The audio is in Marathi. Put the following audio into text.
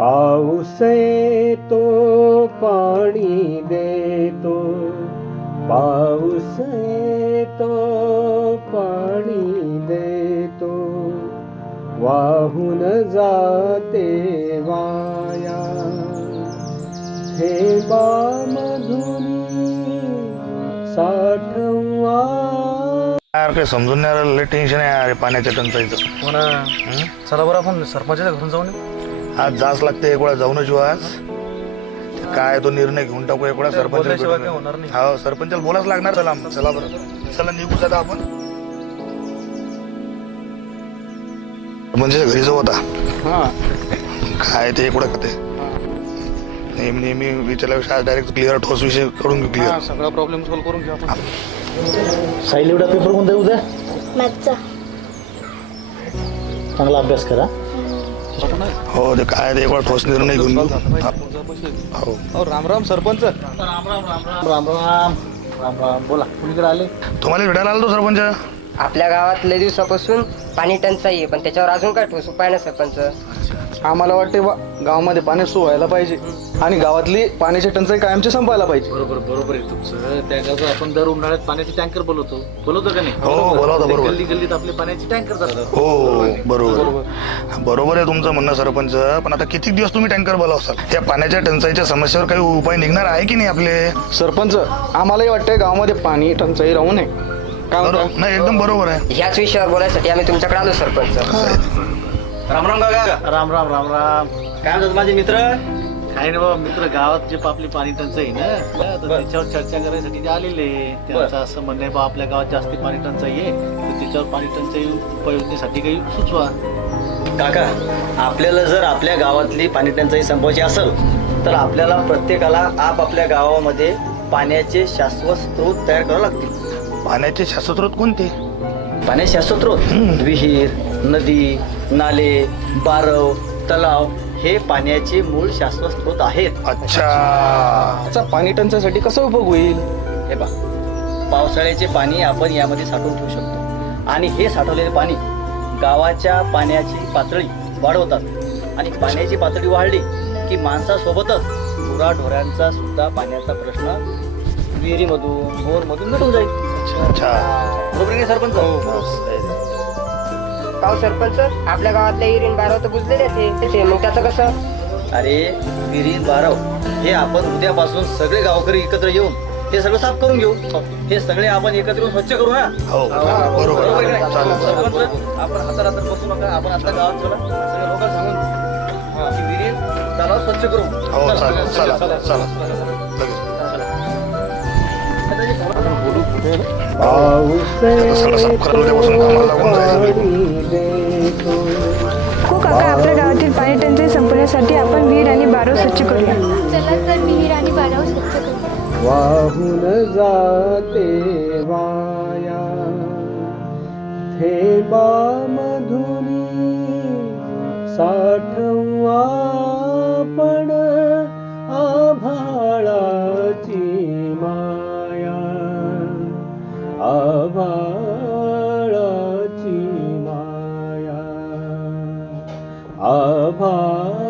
पाऊस येतो पाणी देतो. पाऊस येतो पाणी देतो. वाहून जाते वाया. थेंबामधून साठवा. यार काही समजून नाही लय टेन्शन आहे. अरे पाण्याच्या टंचाईचं. हो ना. हं? चला बरं आपण सरपंचाच्या घरून जाऊन येऊ. आज जाच लागते एक वेळा जाऊनच आज. काय तो निर्णय घेऊन टाकू एक वेळा सरपंच. हो सरपंचाला बोलाच लागणार. चला चला बरं. चला निघू जाता आपण. म्हणजे घरी जाऊ आता. काय ते इकडं ते नेहमी नेहमी विचारल्यापेक्षा आज डायरेक्ट क्लिअर ठोस विषय करून घेऊ क्लिअर सगळा प्रॉब्लेम सॉल्व्ह करून घेऊ आपण. साईल एवढा पेपर कोणता उद्या? मॅथचा चांगला अभ्यास करा. हो ते काय ते एक वेळा ठोस निर्णय घेऊन घेऊ. हा. हो हो राम राम सरपंच. राम राम राम राम राम. राम बोला कुणीकडे आले? तुम्हाला भेटायला आलो तो सरपंच. आपल्या गावात लय दिवसापासून पाणी टंचाई आहे पण त्याच्यावर अजून काय ठोस उपाय ना सरपंच? आम्हाला वाटते बा गावामध्ये पाणी सो व्हायला पाहिजे. आणि गावातली पाण्याची टंचाई कायमची संपायला पाहिजे. बरोबर बरोबर आहे तुमचं. त्या गावात आपण दर उन्हाळ्यात पाण्याचे टँकर बोलवतो. बोलवतो का नाही? हो बोलावता ते बरोबर. गल्ली गल्लीत आपले पाण्याचे टँकर जातात. हो बरोबर. बरोबर आहे तुमचं म्हणणं सरपंच. पण आता किती दिवस तुम्ही टँकर बोलावसाल? या पाण्याच्या टंचाईच्या समस्येवर काही उपाय निघणार आहे की नाही आपले? सरपंच आम्हालाही वाटतंय गावामध्ये पाणी टंचाई राहू नये. काय म्हणता? बरोबर. नाही एकदम बरोबर आहे. ह्याच विषयावर बोलायसाठी आम्ही तुमच्याकडे आलो सरपंच. राम राम काका. राम राम राम राम. काय म्हणतात माझे मित्र? काय नाही बाबा मित्र गावात जे आपली पाणी टंचाई आहे ना तर त्याच्यावर चर्चा करायसाठी ते आलेले त्यांचं असं म्हणणं आहे बा आपल्या गावात जास्ती पाणी टंचाई आहे तर त्याच्यावर पाणी टंचाई उपाययोजनेसाठी काही सुचवा. काका आपल्याला जर आपल्या गावातली पाणी टंचाई संपवायची असेल तर आपल्याला प्रत्येकाला आपापल्या गावामध्ये पाण्याचे शाश्वत स्रोत तयार करावे लागतील. पाण्याचे शास्त्रोत कोणते? पाण्याचे स्रोत. विहीर नदी नाले बारव तलाव हे पाण्याचे मूळ शाश्वत स्रोत आहेत. अच्छा. याचा पाणी टंचाईसाठी कसा उपयोग होईल? हे पा पावसाळ्याचे पाणी आपण यामध्ये साठवून ठेवू शकतो. आणि हे साठवलेले पाणी गावाच्या पाण्याची पातळी वाढवतात. आणि पाण्याची पातळी वाढली की माणसासोबतच गुराढोऱ्यांचा सुद्धा पाण्याचा प्रश्न विहिरीमधून बोरमधून मिटून जाईल. अच्छा. बरोबर आहे सरपंच पाव सरपंच आपल्या गावातल्या इरीन बाराव तर बुजलेले ते ते मग त्याचं कसं? अरे विहिरी बारव हे आपण उद्यापासून सगळे गावकरी एकत्र येऊन ते सगळं साफ करून घेऊ. हे सगळे आपण एकत्र येऊन स्वच्छ करू ना हो बरोबर बरोबर? चालेल चालेल. सरपंच, आपण हातात हातात बसू नका आपण आता गावात चला. सगळ्या लोकांना सांगून की तलाव स्वच्छ करू. हो चालेल चला. चला. लगेच. हो काका आपल्या गावातील पाणी टंचाई संपवण्यासाठी आपण विहीर आणि बारो स्वच्छ करूया. चला तर विहीर आणि बाराव स्वच्छ करू वाहून जाते वाया. थेंबामधुनी साठवा আভারাচি মায়া আভা